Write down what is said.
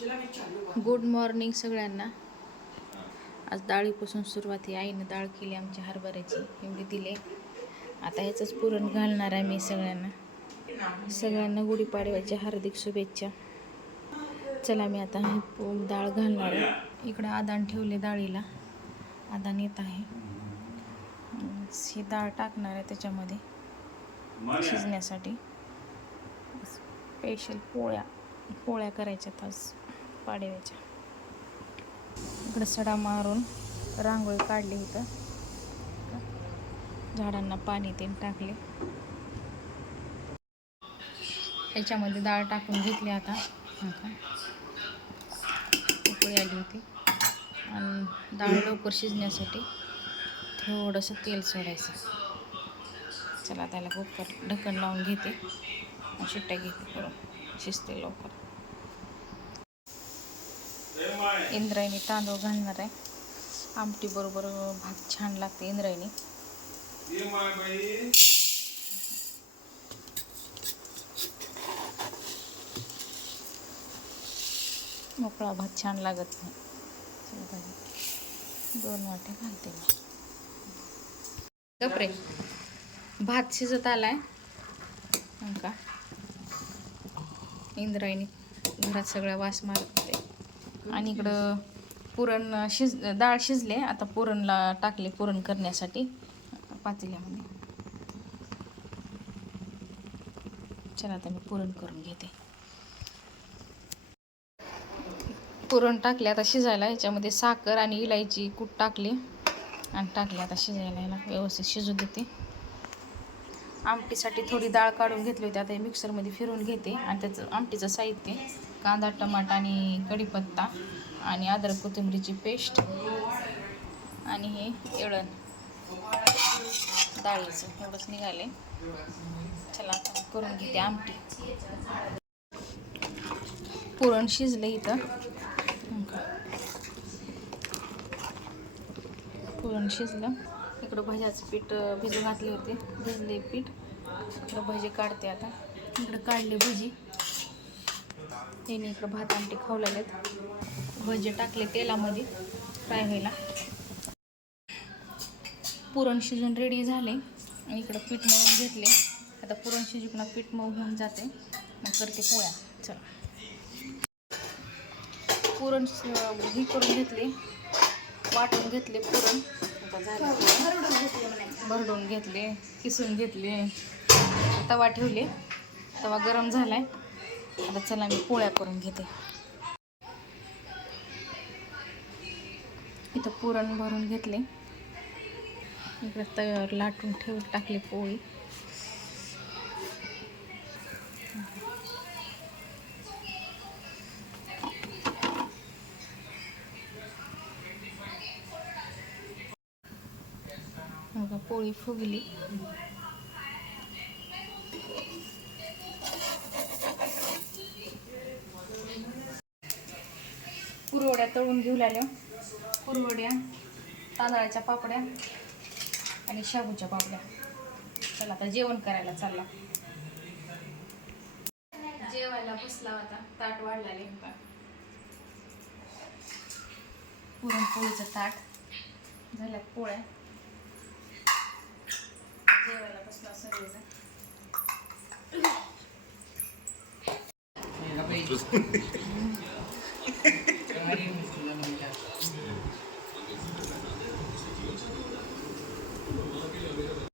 Good morning सगळ्यांना. आज डाळीपासून सुरुवात आहे. आईने डाळ केली आमच्या हरभऱ्याची. एवढी दिले. आता ह्याचंच पुरण घालणार आहे मी सगळ्यांना. सगळ्यांना गुढीपाडव्याच्या हार्दिक शुभेच्छा. चला मी आता ही डाळ घालणार आहे. इकडं आदान ठेवले डाळीला. आदान येत आहे. ही डाळ टाकणार आहे त्याच्यामध्ये. शिजण्यासाठी. स्पेशल पोळ्या. पोळ्या करायच्या आज. पाडव्याच्या इकडं सडा मारून रांगोळी काढली इथं. झाडांना पाणी ते टाकले. त्याच्यामध्ये डाळ टाकून घेतली आता. उकळी आली होती. आणि डाळ लवकर शिजण्यासाठी थोडंसं तेल सोडायचं. चला त्याला कुकर ढक्कन लावून घेते. शिट्ट्या घेते करून. शिजते लवकर. इंद्रायणी तांदूळ घालणार आहे. आमटी बरोबर भात छान लागते इंद्रायणी. मोकळा भात छान लागत नाही. दोन वाटे घालते मी. गपरे भात शिजत आलाय. हो का? इंद्रायणी घरात सगळा वास मारत आणि इकडं पुरण शिज डाळ शिजले. आता पुरणला टाकले पुरण करण्यासाठी पातेल्यामध्ये. चला आता मी पुरण करून घेते. पुरण टाकले आता शिजायला. याच्यामध्ये साखर आणि इलायची कूट टाकली. आणि टाकले आता शिजायला याला. व्यवस्थित शिजू देते. आमटीसाठी थोडी डाळ काढून घेतली होती. आता हे मिक्सरमध्ये फिरून घेते. आणि त्याचं आमटीचं साहित्य. कांदा टमाटा आणि कढीपत्ता आणि अद्रक कोथिंबीरीची पेस्ट आणि हे एळण डाळीचं. एवढंच निघाले. चला आता करून घेते आमटी. पुरण शिजलं इथं. पुरण शिजलं. इकडं भज्याचं पीठ अं, भिजू घातले होते. भिजले पीठ. इकडं भजी काढते आता. इकडं काढले भजी. त्याने इकडं भात आमटी आहेत. भजे टाकले तेलामध्ये फ्राय व्हायला. पुरण शिजून रेडी झाले. आणि इकडं पीठ मळून घेतले. आता पुरण शिजून पीठ मऊ घेऊन जाते. मग करते पोळ्या. चला. पुरण स- हे करून घेतले. वाटून घेतले पुरण. पुरण. भरडून घेतले किसून घेतले. तवा ठेवले. तवा गरम झालाय. आता चला मी पोळ्या करून घेते. इथं पुरण भरून घेतले. इकडे तव्यावर लाटून ठेवून टाकली पोळी. पोळी फुगली. कुरवड्या तळून घेऊ लागल्या कुरवड्या तांदळाच्या पापड्या आणि शाबूच्या पापड्या. चला आता जेवण करायला चालला. जेवायला बसला होता. ताट वाढलेले पुरणपोळीचं ताट. झाल्यात पोळ्या. जेवायला बसला सगळेजण.